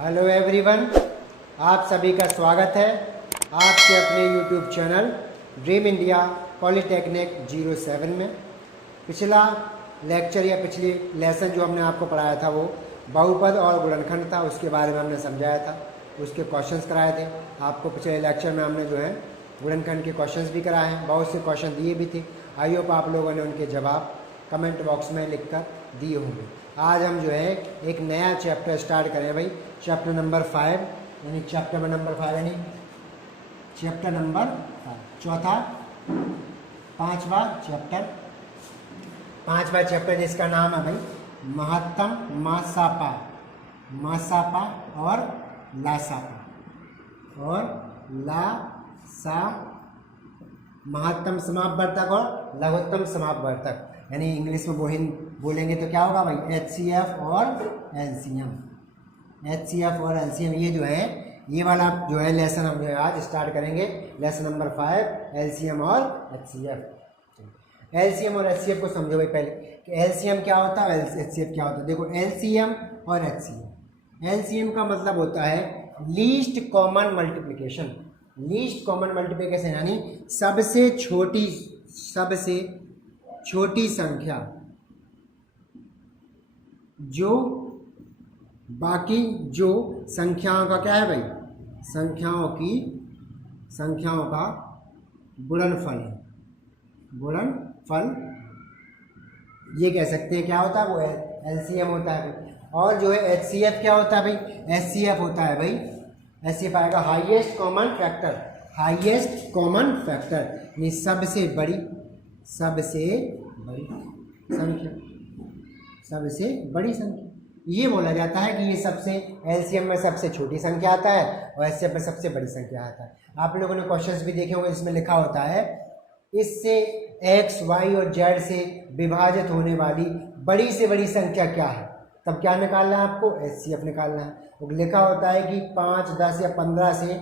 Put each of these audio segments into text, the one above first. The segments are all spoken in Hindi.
हेलो एवरीवन, आप सभी का स्वागत है आपके अपने YouTube channel dream India polytechnic 07 में। पिछला लेक्चर या पिछली लेसन जो हमने आपको पढ़ाया था वो बहुपद और गुणनखंड था, उसके बारे में हमने समझाया था, उसके क्वेश्चंस कराए थे आपको। पिछले लेक्चर में हमने जो है गुणनखंड के क्वेश्चंस भी कराए हैं, बहुत से क्वेश्चन दिए भी थे। आई होप आप लोगों ने उनके जवाब कमेंट बॉक्स में लिखकर दिए होंगे। आज हम जो है एक नया चैप्टर स्टार्ट करें भाई, चैप्टर नंबर 5 यानी चैप्टर नंबर 5 यानी चैप्टर नंबर 5 चौथा पांचवा चैप्टर जिसका नाम है भाई महत्तम मासापा और लासापा महत्तम समापवर्तक और लघुत्तम समापवर्तक, यानी इंग्लिश में बोलेंगे तो क्या होगा भाई HCF और LCM। ये जो है ये वाला जो है लेसन हम जो है आज स्टार्ट करेंगे, लेसन नंबर 5 LCM और HCF। LCM और HCF को समझो भाई पहले कि LCM क्या होता है, HCF क्या होता है। देखो LCM और HCF, LCM का मतलब होता है लीस्ट कॉमन मल्टीप्लिकेशन यानी सबसे छोटी संख्या जो बाकी जो संख्याओं का क्या है भाई, संख्याओं का गुणनफल ये कह सकते हैं क्या होता है वो LCM होता है भाई। और जो है HCF क्या होता है भाई, HCF होता है भाई, HCF आएगा हाईएस्ट कॉमन फैक्टर यानी सबसे बड़ी संख्या। ये बोला जाता है कि ये सबसे LCM में सबसे छोटी संख्या आता है और HCF में सबसे बड़ी संख्या आता है। आप लोगों ने क्वेश्चंस भी देखे होंगे जिसमें लिखा होता है इससे X, Y और Z से विभाजित होने वाली बड़ी से बड़ी संख्या क्या है, तब क्या निकालना है आपको, HCF निकालना है। तो लिखा होता है कि 5, 10 या 15 से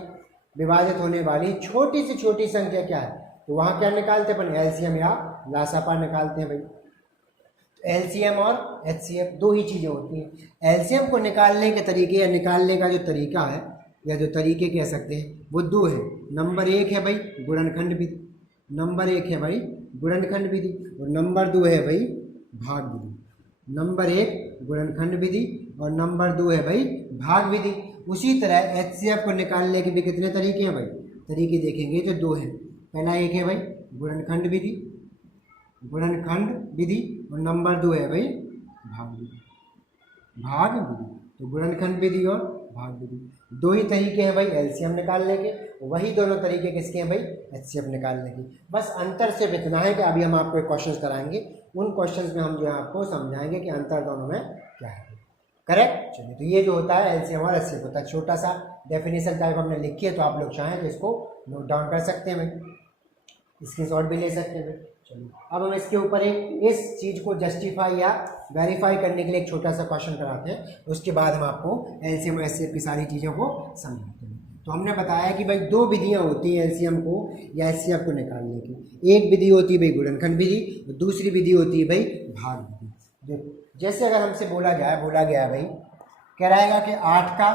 विभाजित होने वाली छोटी से छोटी संख्या क्या है, तो वहाँ क्या निकालते हैं अपन, LCM या लासापा निकालते हैं भाई। LCM और HCF दो ही चीज़ें होती हैं। LCM को निकालने के तरीके या निकालने का जो तरीका है या जो तरीके कह सकते हैं वो दो है। नंबर 1 है भाई गुणनखंड विधि, और नंबर 2 है भाई भाग विधि। नंबर 1 गुणनखंड विधि और नंबर 2 है भाई भाग विधि। उसी तरह HCF को निकालने के भी कितने तरीके हैं भाई, तरीके देखेंगे तो दो हैं। पहला एक है भाई गुणनखंड विधि और नंबर 2 है भाई भाग विधि। तो गुणनखंड विधि और भाग विधि दो ही तरीके हैं भाई LCM निकालने के, वही दोनों तरीके किसके हैं भाई, HCF निकालने के। बस अंतर सिर्फ इतना है कि अभी हम आपको एक क्वेश्चन कराएंगे, उन क्वेश्चंस में हम जो है आपको समझाएंगे कि अंतर दोनों में क्या है। करेक्ट। चलिए, तो ये जो होता है LCM और HCF होता है। छोटा सा डेफिनेशन टाइप हमने लिखी है, तो आप लोग चाहें तो इसको नोट डाउन कर सकते हैं भाई, स्क्रीनशॉट भी ले सकते हैं भाई। चलिए, अब हम इसके ऊपर इस चीज़ को जस्टिफाई या वेरीफाई करने के लिए एक छोटा सा क्वेश्चन कराते हैं, उसके बाद हम आपको LCM और HCF की सारी चीज़ों को समझाते हैं। तो हमने बताया कि भाई दो विधियाँ होती हैं LCM को या HCF को निकालने की। एक विधि होती है भाई गुणनखंड विधि और दूसरी विधि होती है भाई भाग विधि। देखो, जैसे अगर हमसे बोला गया भाई कह रहेगा कि 8 का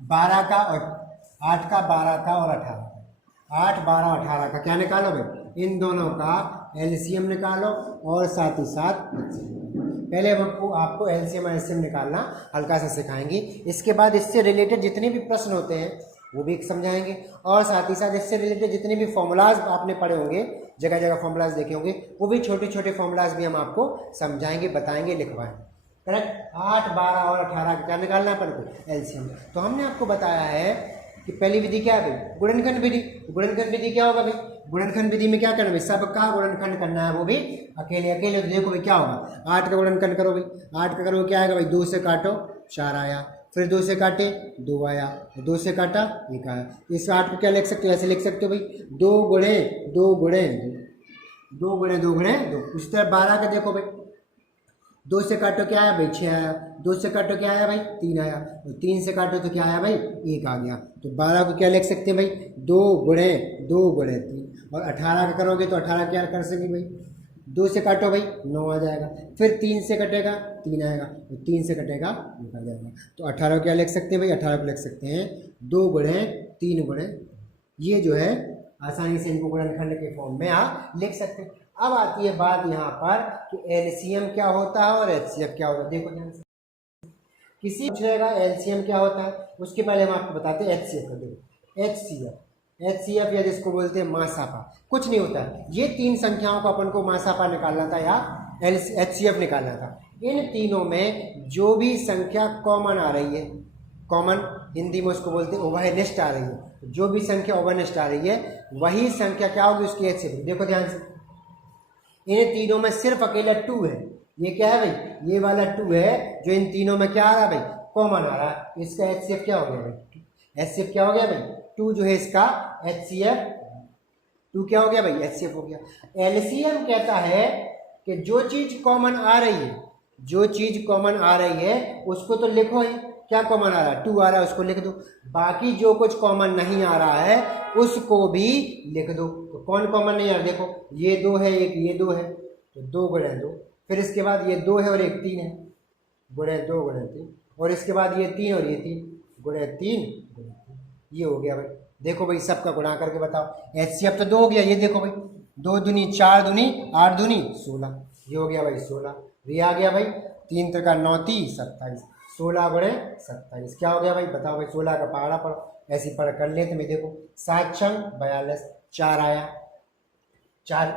12 का और 8 का 12 का और 18 का, 8, 12, 18 का क्या निकालो भाई, इन दोनों का LCM निकालो और साथ ही साथ पहले हम आपको LCM और HCM निकालना हल्का सा सिखाएंगे। इसके बाद इससे रिलेटेड जितने भी प्रश्न होते हैं वो भी समझाएंगे, और साथ ही साथ इससे रिलेटेड जितने भी फॉर्मूलाज आपने पढ़े होंगे, जगह जगह फॉर्मूलाज देखे होंगे, वो भी छोटे छोटे फॉर्मूलाज भी हम आपको समझाएंगे, बताएंगे, लिखवाएंगे। करेक्ट। 8, 12 और 18 का क्या निकालना है अपन को, LCM। तो हमने आपको बताया है कि पहली विधि क्या है भाई, गुणनखंड विधि। गुणनखंड विधि क्या होगा भाई, गुणनखंड विधि में क्या करना है, सबका गुणनखंड करना है, वो भी अकेले। तो देखो भाई क्या होगा, 8 का गुणनखंड करो भाई, 8 का करो क्या आएगा भाई, 2 से काटो 4 आया, फिर 2 से काटे 2 आया, 2 से काटा 1 आया। इस 8 को क्या लिख सकते हो, ऐसे लिख सकते हो भाई 2 गुणे 2 गुणे 2 गुणे 2 गुणे 2। उसी तरह 12 का देखो भाई, 2 से काटो क्या आया भाई 6 आया, 2 से काटो क्या आया भाई 3 आया, और 3 से काटो तो क्या आया भाई 1 आ गया। तो 12 को क्या लिख सकते हैं भाई 2 गुणे 2 गुणे 3, और 18 का करोगे तो 18 क्या कर सकेंगे भाई 2 से काटो भाई 9 आ जाएगा, फिर 3 से कटेगा 3 आएगा, तो 3 से कटेगा 1 आ जाएगा। तो 18 क्या लिख सकते हैं भाई, 18 को लिख सकते हैं 2 गुणे 3 गुणे, ये जो है आसानी से इनको गुणनखंड के फॉर्म में आप लिख सकते हैं। अब आती है बात यहाँ पर कि एलसीएम क्या होता है और एचसीएफ क्या होता है। देखो ध्यान से, किसी पूछेगा एलसीएम क्या होता है, उसके पहले हम आपको बताते हैं एचसीएफ का। देखो एचसीएफ या जिसको बोलते हैं मासापा, कुछ नहीं होता है, ये 3 संख्याओं को अपन को मासापा निकालना था या एचसीएफ निकालना था। इन तीनों में जो भी संख्या कॉमन आ रही है, कॉमन हिंदी में उसको बोलते हैं ओवरनेस्ट आ रही है, जो भी संख्या ओवरनेस्ट आ रही है वही संख्या क्या होगी उसकी एचसीएफ। देखो ध्यान से, इन तीनों में सिर्फ अकेला 2 है, ये क्या है भाई, ये वाला 2 है जो इन तीनों में क्या आ रहा है भाई, कॉमन आ रहा है, इसका एचसीएफ क्या हो गया भाई, एचसीएफ क्या हो गया भाई, 2 जो है इसका एचसीएफ 2 क्या हो गया भाई, एचसीएफ हो गया। एलसीएम कहता है कि जो चीज कॉमन आ रही है, जो चीज कॉमन आ रही है उसको तो लिखो ही, क्या कॉमन आ रहा है 2 आ रहा है उसको लिख दो, बाकी जो कुछ कॉमन नहीं आ रहा है उसको भी लिख दो। तो कौन कॉमन नहीं आ रहा, देखो ये 2 है, एक ये 2 है, तो 2 गुणे 2, फिर इसके बाद ये 2 है और एक 3 है, गुणे 2 गुणे 3, और इसके बाद ये 3 और ये 3 गुणे 3 गुणे 3, ये हो गया भाई। देखो भाई सबका गुणा करके बताओ, एचसीएफ तो 2 हो गया, ये देखो भाई 2 दूनी 4 दूनी 8 दूनी 16, ये हो गया भाई 16, ये आ गया भाई 3 त्रिका 9 30 27, 16 गुणे 27 क्या हो गया भाई, बताओ भाई 16 का पहाड़ा पढ़ो, ऐसी पढ़ कर लेते में। देखो 7 छंग 42, 4 आया, 4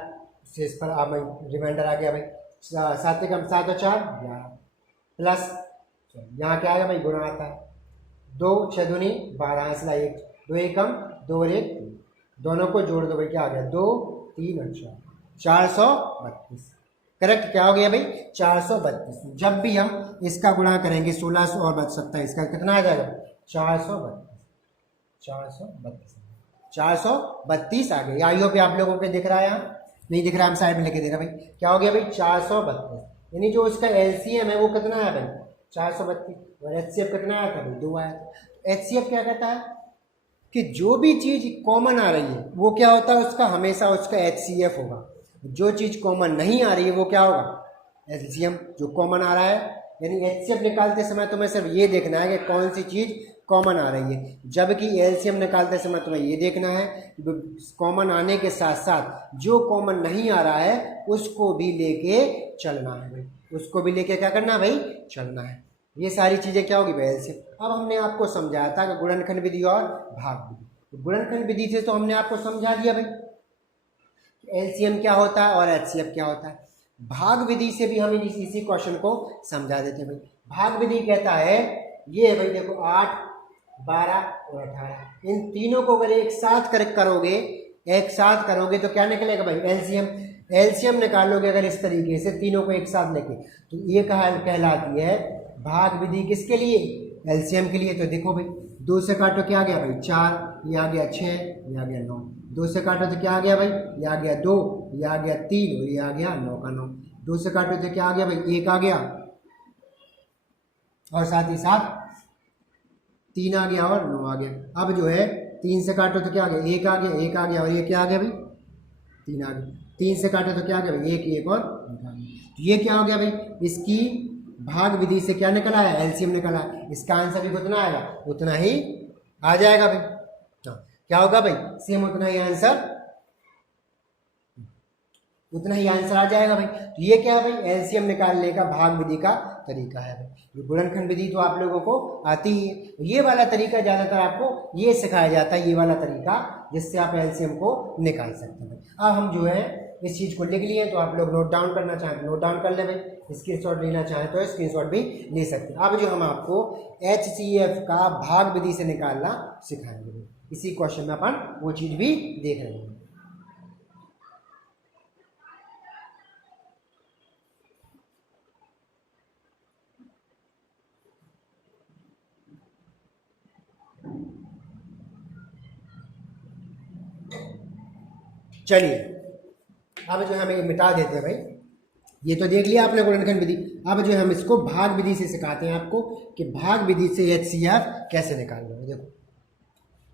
से इस पर अब रिमाइंडर आ गया भाई, 7 कम 7 और 4 11, प्लस यहाँ क्या आएगा भाई, गुणा आता है, 2 6 दूनी 12 इसला 1, 2 एकम 2 और 1, दोनों को जोड़ दो भाई, क्या आ गया 2 3 और 4, 432, करेक्ट क्या हो गया भाई 432। जब भी हम इसका गुणा करेंगे 1600 और 27 का कितना आ जाएगा 432 आ गया। आई होप पे आप लोगों को दिख रहा है, यहाँ नहीं दिख रहा हम साइड में लेके दे रहा भाई, क्या हो गया भाई 432, यानी जो उसका एलसीएम है वो कितना है भाई 432, और एचसीएफ कितना आया था भाई 2 आया था। एचसीएफ क्या कहता है कि जो भी चीज कॉमन आ रही है वो क्या होता है उसका हमेशा उसका एचसीएफ होगा, जो चीज कॉमन नहीं आ रही है वो क्या होगा एलसीएम, जो कॉमन आ रहा है। यानी एचसीएफ निकालते समय तुम्हें सिर्फ ये देखना है कि कौन सी चीज कॉमन आ रही है, जबकि एलसीएम निकालते समय तुम्हें ये देखना है कॉमन आने के साथ साथ जो कॉमन नहीं आ रहा है उसको भी लेके चलना है भाई, उसको भी लेके क्या करना है भाई चलना है। ये सारी चीजें क्या होगी भाई एलसीएम। अब हमने आपको समझाया था कि गुणनखंड विधि और भाग विधि, गुणनखंड विधि से तो हमने आपको समझा दिया भाई एलसीएम क्या होता है और एचसीएफ क्या होता है। भाग विधि से भी हम इसी क्वेश्चन को समझा देते हैं भाई। भाग विधि कहता है ये है भाई, देखो 8 12 और 18 इन तीनों को अगर एक साथ करोगे तो क्या निकलेगा भाई एलसीएम। एलसीएम निकालोगे अगर इस तरीके से तीनों को एक साथ लेके, तो ये कहलाती है भाग विधि किसके लिए, एलसीएम के लिए। तो देखो भाई 2 से काटो क्या आ गया भाई 4, ये आ गया 6, ये आ गया 9, 2 से काटो तो क्या आ गया भाई, ये आ गया 2, ये आ गया 3 और ये आ गया 9 का 9, 2 से काटो तो क्या आ गया भाई 1 आ गया, और साथ ही साथ 3 आ गया और 9 आ गया। अब जो है 3 से काटो तो क्या आ गया 1 आ गया, 1 आ गया और ये क्या आ गया भाई 3 आ गया। 3 से काटो तो क्या आ गया भाई 1 1 और 1 आ गया। तो ये क्या हो गया भाई, इसकी भाग विधि से क्या निकला है एलसीएम निकला है। इसका आंसर भी कितना आएगा उतना ही आ जाएगा भाई। तो क्या होगा भाई सेम उतना ही आंसर आ जाएगा भाई। तो ये क्या है भाई एलसीएम निकालने का भाग विधि का तरीका है भाई। गुणनखंड विधि तो आप लोगों को आती ही है, ये वाला तरीका ज्यादातर आपको ये सिखाया जाता है, ये वाला तरीका जिससे आप एलसीएम को निकाल सकते हैं। अब हम जो है इस चीज को लिख लिए, तो आप लोग नोट डाउन करना चाहें तो नोट डाउन कर ले भाई, स्क्रीनशॉट लेना चाहें तो स्क्रीनशॉट भी ले सकते हैं। अब जो हम आपको एचसीएफ का भाग विधि से निकालना सिखाएंगे, इसी क्वेश्चन में अपन वो चीज भी देख रहे हैं। चलिए अब जो हमें मिटा देते हैं भाई, ये तो देख लिया आपने गुणनखंड विधि। अब जो हम इसको भाग विधि से सिखाते हैं आपको कि भाग विधि से एचसीएफ कैसे निकालना है। देखो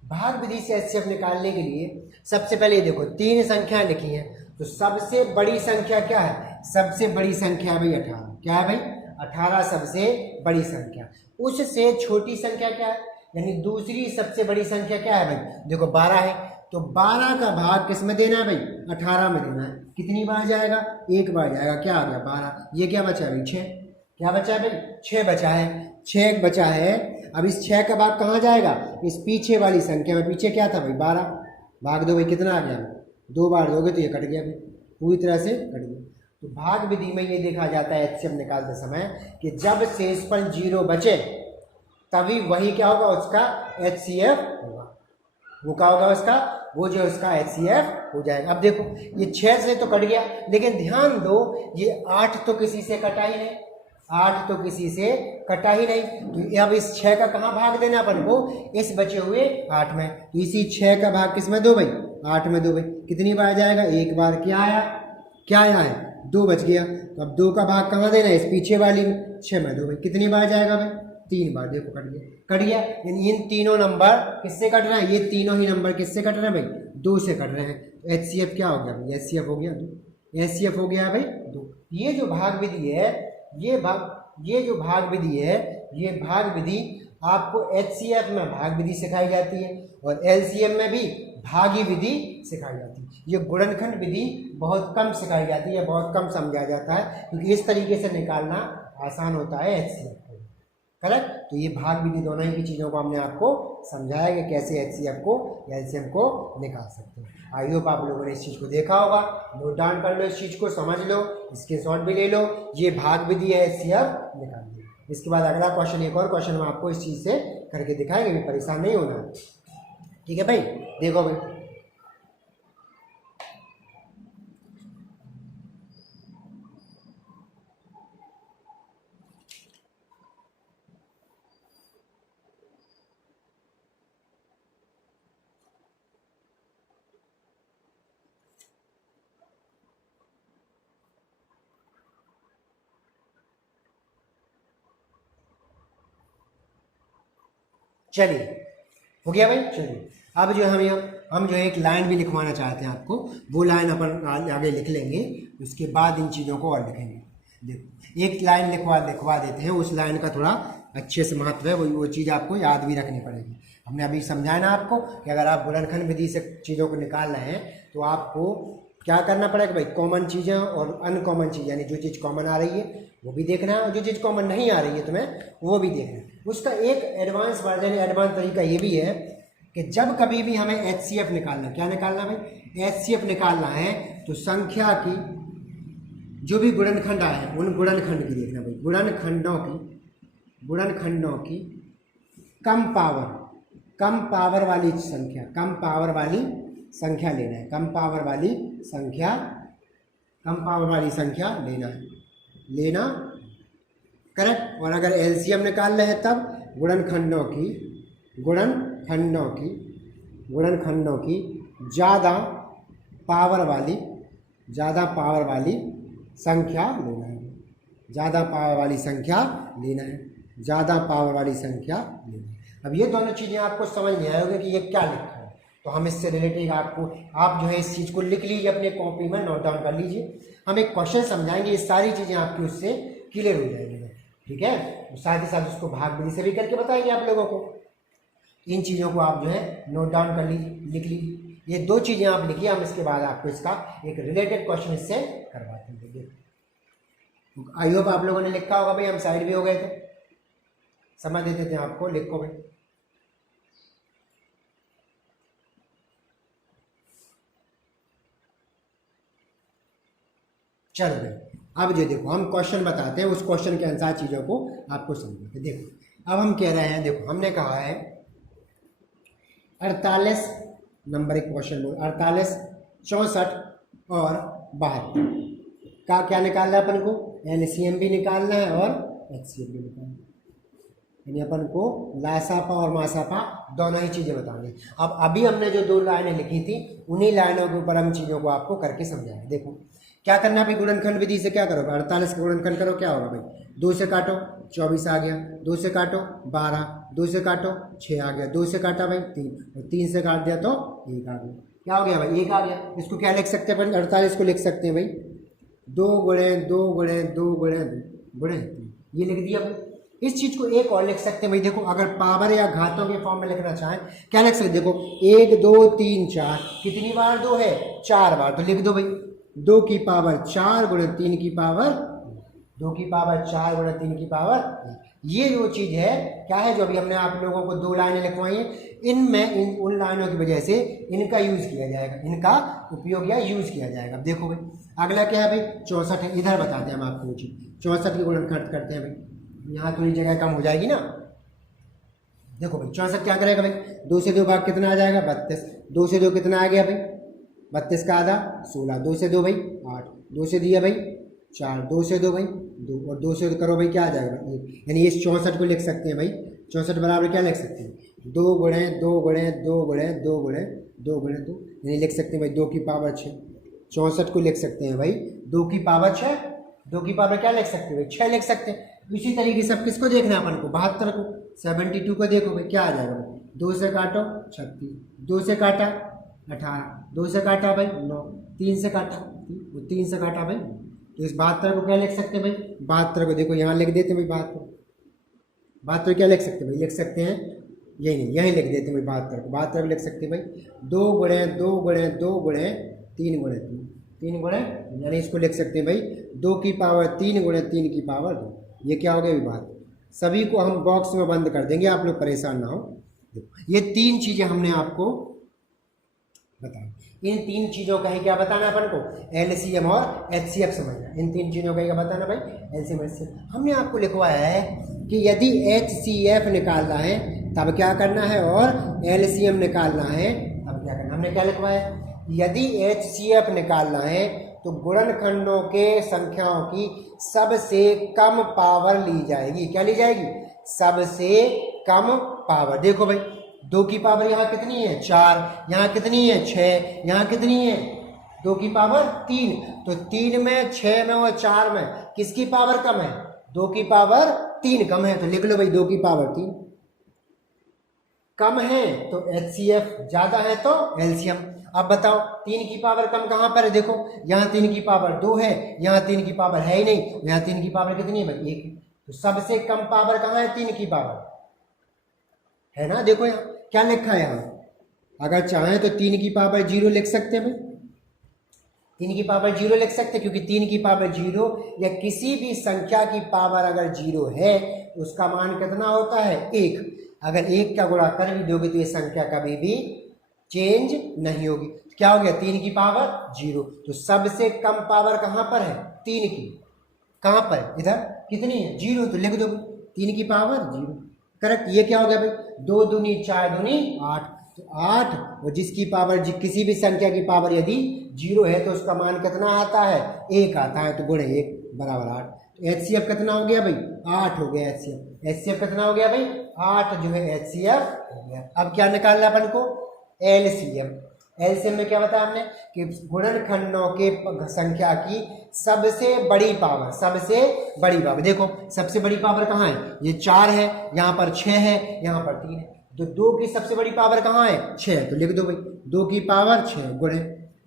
भाग विधि से एचसीएफ निकालने के लिए सबसे पहले देखो 3 संख्याएं लिखी हैं, तो सबसे बड़ी संख्या क्या है? सबसे बड़ी संख्या है भाई 18। क्या है भाई? 18 सबसे बड़ी संख्या। उससे छोटी संख्या क्या है? यानी दूसरी सबसे बड़ी संख्या क्या है भाई? देखो 12 है, तो 12 का भाग किस में देना है भाई? 18 में देना है। कितनी बार जाएगा? एक बार जाएगा। क्या आ गया? 12। ये क्या बचा भाई? 6। क्या बचा है भाई? 6 बचा है। 6 बचा है। अब इस 6 का भाग कहाँ जाएगा? इस पीछे वाली संख्या में। पीछे क्या था भाई? 12। भाग दो भाई, कितना आ गया? 2 बार दोगे तो ये कट गया भाई, पूरी तरह से कट गया। तो भाग विधि में ये देखा जाता है एचसीएफ निकालते समय कि जब शेषफल 0 बचे तभी वही क्या होगा? उसका एचसीएफ होगा। वो क्या होगा उसका? वो जो उसका एचसीएफ हो जाएगा। अब देखो ये 6 से तो कट गया, लेकिन ध्यान दो ये 8 तो किसी से कटा ही नहीं। 8 तो किसी से कटा ही नहीं, तो अब इस 6 का कहाँ भाग देना अपन को? इस बचे हुए 8 में। तो इसी 6 का भाग किस में दो भाई? 8 में दो भाई। कितनी बार जाएगा? एक बार। क्या आया? क्या आया है? 2 बच गया। तो अब 2 का भाग कहाँ देना है? इस पीछे वाली में। 6 में दो भाई। कितनी बार जाएगा भाई? 3 बार। देखो कट गया। कट गया, यानी इन तीनों नंबर किससे कट रहे हैं? ये तीनों ही नंबर किससे कट रहे हैं भाई? 2 से कट रहे हैं। एचसीएफ क्या हो गया भाई? एचसीएफ हो गया 2। एचसीएफ हो गया भाई 2। ये जो भाग विधि है, ये जो भाग विधि है, ये भाग विधि आपको एचसीएफ में भाग विधि सिखाई जाती है और एलसीएम में भी भागी विधि सिखाई जाती है। ये गुणनखंड विधि बहुत कम सिखाई जाती है, बहुत कम समझा जाता है, क्योंकि इस तरीके से निकालना आसान होता है एचसीएफ को। करेक्ट? तो ये भाग विधि दोनों ही की चीज़ों को हमने आपको समझाया कि कैसे एचसीएफ को या एलसीएम को निकाल सकते हैं। आई होप आप लोगों ने इस चीज़ को देखा होगा। नोट डाउन कर लो, इस चीज़ को समझ लो, स्क्रीनशॉट भी ले लो। ये भाग विधि है एचसीएफ निकालने। इसके बाद अगला क्वेश्चन, एक और क्वेश्चन हम आपको इस चीज़ से करके दिखाएंगे, भी परेशान नहीं होना। ठीक है भाई? देखो भाई, चलिए हो गया भाई। चलिए अब जो हम जो एक लाइन भी लिखवाना चाहते हैं आपको, वो लाइन अपन आगे लिख लेंगे, उसके बाद इन चीज़ों को और लिखेंगे। देखो एक लाइन लिखवा देते हैं, उस लाइन का थोड़ा अच्छे से महत्व है, वो चीज़ आपको याद भी रखनी पड़ेगी। हमने अभी समझाया ना आपको कि अगर आप गुणनखंड विधि से चीज़ों को निकाल रहे हैं तो आपको क्या करना पड़ेगा भाई? कॉमन चीज़ें और अनकॉमन चीज़, यानी जो चीज़ कॉमन आ रही है वो भी देखना है और जो चीज़ कॉमन नहीं आ रही है तुम्हें वो भी देखना है। उसका एक एडवांस वर्जन, एडवांस तरीका ये भी है कि जब कभी भी हमें एचसीएफ निकालना, क्या निकालना भाई? एचसीएफ निकालना है, तो संख्या की जो भी गुणनखंड आए उन गुणनखंड की देखना भाई। गुणनखंडों की कम पावर वाली संख्या लेना है। कम पावर वाली संख्या लेना करेक्ट। और अगर एलसीएम निकाल रहे हैं तब गुणनखंडों की ज़्यादा पावर वाली संख्या लेना है। अब ये दोनों चीज़ें आपको समझ में आएगी कि ये क्या लिखा है, तो हम इससे रिलेटेड आप जो है इस चीज़ को लिख लीजिए, अपने कॉपी में नोट डाउन कर लीजिए। हम एक क्वेश्चन समझाएंगे, ये सारी चीज़ें आपकी उससे क्लियर हो जाएगी। ठीक है? तो साथ ही साथ उसको भाग विधि से भी करके बताएंगे आप लोगों को। इन चीज़ों को आप जो है नोट डाउन कर लीजिए, लिख लीजिए। ये 2 चीज़ें आप लिखिए, हम इसके बाद आपको इसका एक रिलेटेड क्वेश्चन इससे करवाते हैं। आई होप आप लोगों ने लिखा होगा भाई, हम साइड भी हो गए थे, समझ देते थे आपको। लिखो भाई। चलो भाई, अब जो देखो हम क्वेश्चन बताते हैं, उस क्वेश्चन के अनुसार चीज़ों को आपको समझते। देखो अब हम कह रहे हैं, देखो हमने कहा है 48 नंबर एक क्वेश्चन बोल, 48, 64 और 72 का क्या निकालना है अपन को? एलसीएम भी निकालना है और एचसीएफ भी निकालना है। यानी अपन को लासापा और मासापा दोनों ही चीज़ें बताएंगे। अब अभी हमने जो 2 लाइनें लिखी थी उन्हीं लाइनों के ऊपर हम चीज़ों को आपको करके समझाएंगे। देखो क्या करना है भाई? गुणनखंड विधि से क्या करोगे? 48 का गुणनखंड करो, क्या होगा भाई? 2 से काटो 24 आ गया, 2 से काटो 12, 2 से काटो 6 आ गया, 2 से काटा भाई 3, और 3 से काट दिया तो 1 आ गया। क्या हो गया भाई, एक आ गया। इसको क्या लिख सकते हैं अपन, 48 को लिख सकते हैं भाई 2 × 2 × 2 × 2 ये लिख दिया भाई। इस चीज को एक और लिख सकते हैं भाई, देखो अगर पावर या घातों के फॉर्म में लिखना चाहें क्या लिख सकते हैं, देखो 1 2 3 4 कितनी बार 2 है, 4 बार, तो लिख दो भाई 2 की पावर 4 × 3 की पावर 2 की पावर 4 × 3 की पावर 1। ये जो चीज है क्या है, जो अभी हमने आप लोगों को 2 लाइनें लिखवाई हैं, इनमें उन लाइनों की वजह से इनका यूज किया जाएगा, इनका उपयोग या यूज किया जाएगा। देखो भाई अगला क्या है भाई, 64 है। इधर बताते हैं हम आपको वो चीज, 64 की गुणनखंड करते हैं भाई, यहाँ थोड़ी जगह कम हो जाएगी ना। देखो भाई 64 क्या करेगा भाई, 2 से 2 भाग कितना आ जाएगा, 32। 2 से 2 कितना आ गया भाई, 32 का आधा 16। 2 से 2 भाई 8, 2 से दिया भाई 4, 2 से 2 भाई 2, और 2 से करो भाई क्या आ जाएगा भाई 1। यानी इस 64 को लिख सकते हैं भाई, 64 बराबर क्या लिख सकते हैं, 2 × 2 × 2 × 2 × 2 × 2, यानी लिख सकते हैं भाई 2 की पावर 6। 64 को लिख सकते हैं भाई 2 की पावर 6, 2 की पावर क्या लिख सकते हैं भाई 6 लिख सकते हैं। इसी तरीके से अब किसको देखना है अपन को, 72 को, 72 को देखो भाई क्या आ जाएगा भाई, 2 से काटो 36, 2 से काटा 18, 2 से काटा भाई 9, 3 से काटा 3 से काटा भाई। तो इस 72 को क्या लिख सकते हैं भाई, 72 को देखो यहाँ लिख देते हैं भाई 72, 72 क्या लिख सकते हैं भाई, लिख सकते हैं यही नहीं, यही लिख देते हैं भाई 72 को, 72 को लिख सकते हैं भाई 2 × 2 × 2 × 3 × 3, 3 गुणे, यानी इसको लिख सकते हैं भाई 2 की पावर 3 × 3 की पावर 2। ये क्या हो गया बात, सभी को हम बॉक्स में बंद कर देंगे, आप लोग परेशान ना हो। ये 3 चीजें हमने आपको बताई, इन 3 चीजों का ही क्या बताना अपन को, एलसीएम और एचसीएफ समझना। इन 3 चीजों का ही क्या बताना भाई, एलसीएम एचसीएफ। हमने आपको लिखवाया है कि यदि एचसीएफ निकालना है तब क्या करना है, और एलसीएम निकालना है तब क्या करना। हमने क्या लिखवाया, यदि एचसीएफ निकालना है तो गुणनखंडों के संख्याओं की सबसे कम पावर ली जाएगी। क्या ली जाएगी, सबसे कम पावर। देखो भाई 2 की पावर यहाँ कितनी है 4, यहाँ कितनी है 6, यहाँ कितनी है 2 की पावर 3, तो 3 में 6 में और 4 में किसकी पावर कम है, 2 की पावर 3 कम है। तो लिख लो भाई 2 की पावर 3 कम है तो एचसीएफ ज्यादा है तो एलसीएम। अब बताओ 3 की पावर कम कहां पर है, देखो यहाँ 3 की पावर 2 है, यहाँ 3 की पावर है ही नहीं, यहाँ 3 की पावर कितनी है भाई 1। तो सबसे कम पावर कहां है, 3 की पावर है ना। देखो यहाँ क्या लिखा है, यहाँ अगर चाहें तो 3 की पावर 0 लिख सकते हैं भाई, 3 की पावर 0 लिख सकते हैं, क्योंकि 3 की पावर 0 या किसी भी संख्या की पावर अगर 0 है तो उसका मान कितना होता है 1। अगर 1 का गुणा कर भी दोगे तो ये संख्या कभी भी चेंज नहीं होगी। तो क्या हो गया 3 की पावर 0, तो सबसे कम पावर कहां पर है 3 की, कहां पर इधर कितनी है 0, तो लिख दो 3 की पावर 0, करेक्ट। ये क्या हो गया भाई 2 दूनी 4 दूनी 8, तो 8, और जिसकी पावर किसी भी संख्या की पावर यदि 0 है तो उसका मान कितना आता है 1 आता है, तो गुणे 1 बराबर 8। तो एचसीएफ कितना हो गया भाई 8 हो गया एचसीएफ। एचसीएफ कितना हो गया भाई 8 जो है एचसीएफ हो गया। अब क्या निकालना अपन को, एलसीएम। एलसीएम में क्या बताया हमने कि गुणनखंडों के संख्या की सबसे बड़ी पावर, सबसे बड़ी पावर। देखो सबसे बड़ी पावर कहाँ है, ये 4 है, यहाँ पर 6 है, यहाँ पर 3 है, तो 2 की सबसे बड़ी पावर कहाँ है 6, तो लिख दो भाई 2 की पावर 6 गुणे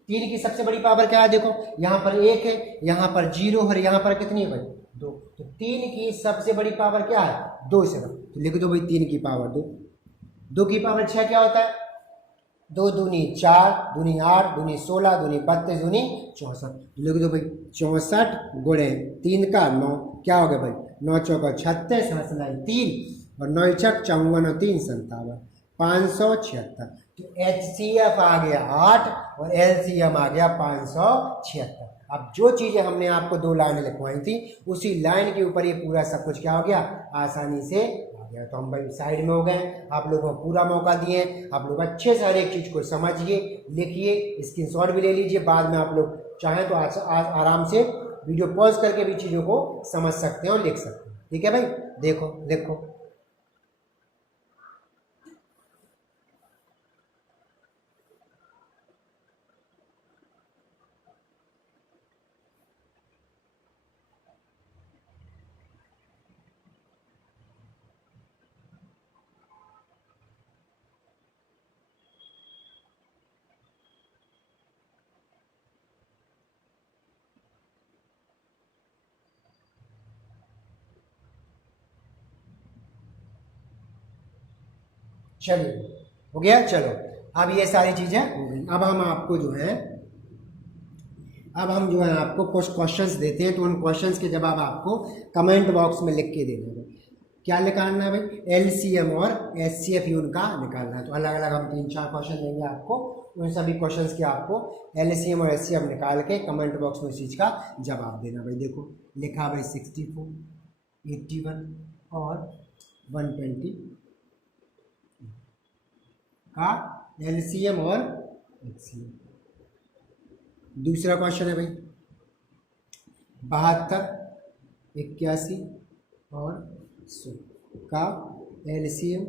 3 की सबसे बड़ी पावर क्या है, देखो यहाँ पर 1 है, यहाँ पर 0 है, यहाँ पर कितनी है भाई 2, तो 3 की सबसे बड़ी पावर क्या है 2 से, तो लिख दो भाई 3 की पावर 2। 2 की पावर 6 क्या होता है, 2 दूनी 4 दूनी 8 दूनी 16 दूनी 32 दूनी 64, लिख दो भाई 64 गुणे 3 का 9, क्या हो गया भाई 9 चौका 36 3 और 9 चक 54 और 3 57, 576। तो एचसीएफ आ गया 8 और एलसीएम आ गया 576। अब जो चीजें हमने आपको 2 लाइन लिखवाई थी उसी लाइन के ऊपर ये पूरा सब कुछ क्या हो गया आसानी से आ गया। तो हम भाई साइड में हो गए, आप लोगों को पूरा मौका दिए, आप लोग अच्छे से हर एक चीज को समझिए, लिखिए, स्क्रीनशॉट भी ले लीजिए, बाद में आप लोग चाहें तो आज आराम से वीडियो पॉज करके भी चीजों को समझ सकते हैं और लिख सकते हैं। ठीक है भाई, देखो देखो चलिए हो गया। चलो अब ये सारी चीज़ें हो गई। अब हम आपको जो है आपको कुछ क्वेश्चंस देते हैं, तो उन क्वेश्चंस के जवाब आपको कमेंट बॉक्स में लिख के दे देंगे। क्या निकालना है भाई? एलसीएम और एचसीएफ उनका निकालना है। तो अलग अलग हम 3-4 क्वेश्चन देंगे आपको, उन सभी क्वेश्चंस के आपको एलसीएम और एचसीएफ निकाल के कमेंट बॉक्स में इस चीज़ का जवाब देना भाई। देखो लिखा भाई 64, 81 और 120 का एलसीएम और एचसीएफ। दूसरा क्वेश्चन है भाई 72, 81 और 100 का एलसीएम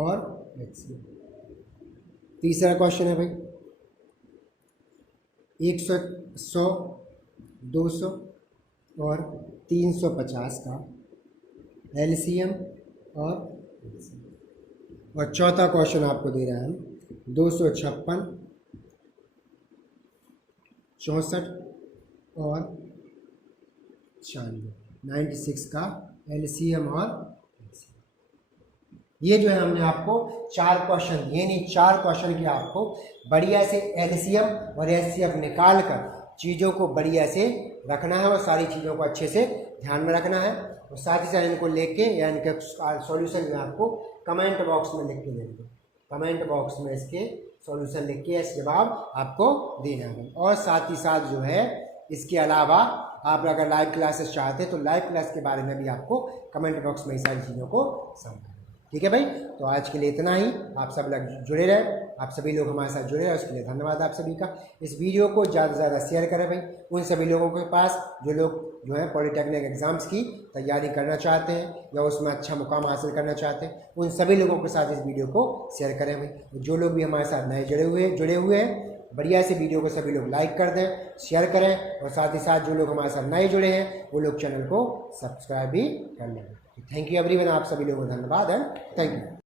और एचसीएफ। तीसरा क्वेश्चन है भाई 100, 100, 200 और 350 का एलसीएम और एचसीएफ। और चौथा क्वेश्चन आपको दे रहा है हम 256, 64 और 96, 96 का एलसीएम और एचसीएफ। ये जो है हमने आपको 4 क्वेश्चन दिए, नहीं 4 क्वेश्चन की आपको बढ़िया से एलसीएम और एचसीएफ निकाल कर चीज़ों को बढ़िया से रखना है और सारी चीज़ों को अच्छे से ध्यान में रखना है। और साथ ही साथ इनको लेके या इनके सॉल्यूशन में आपको कमेंट बॉक्स में लिख के देंगे। कमेंट बॉक्स में इसके सॉल्यूशन लिख के इस जवाब आपको देना है। और साथ ही साथ जो है इसके अलावा आप अगर लाइव क्लासेस चाहते हैं तो लाइव क्लास के बारे में भी आपको कमेंट बॉक्स में ये सारी चीज़ों को समझाना। ठीक है भाई, तो आज के लिए इतना ही। आप सब लोग जुड़े रहे, आप सभी लोग हमारे साथ जुड़े रहे, उसके लिए धन्यवाद आप सभी का। इस वीडियो को ज़्यादा से ज़्यादा शेयर करें भाई उन सभी लोगों के पास जो लोग जो है पॉलिटेक्निक एग्जाम्स की तैयारी करना चाहते हैं या उसमें अच्छा मुकाम हासिल करना चाहते हैं, उन सभी लोगों के साथ इस वीडियो को शेयर करें भाई। जो लोग भी हमारे साथ नए जुड़े हुए हैं बढ़िया से वीडियो को सभी लोग लाइक कर दें, शेयर करें। और साथ ही साथ जो लोग हमारे साथ नए जुड़े हैं वो लोग चैनल को सब्सक्राइब भी कर लें। थैंक यू एवरीवन, आप सभी लोगों को धन्यवाद एंड थैंक यू।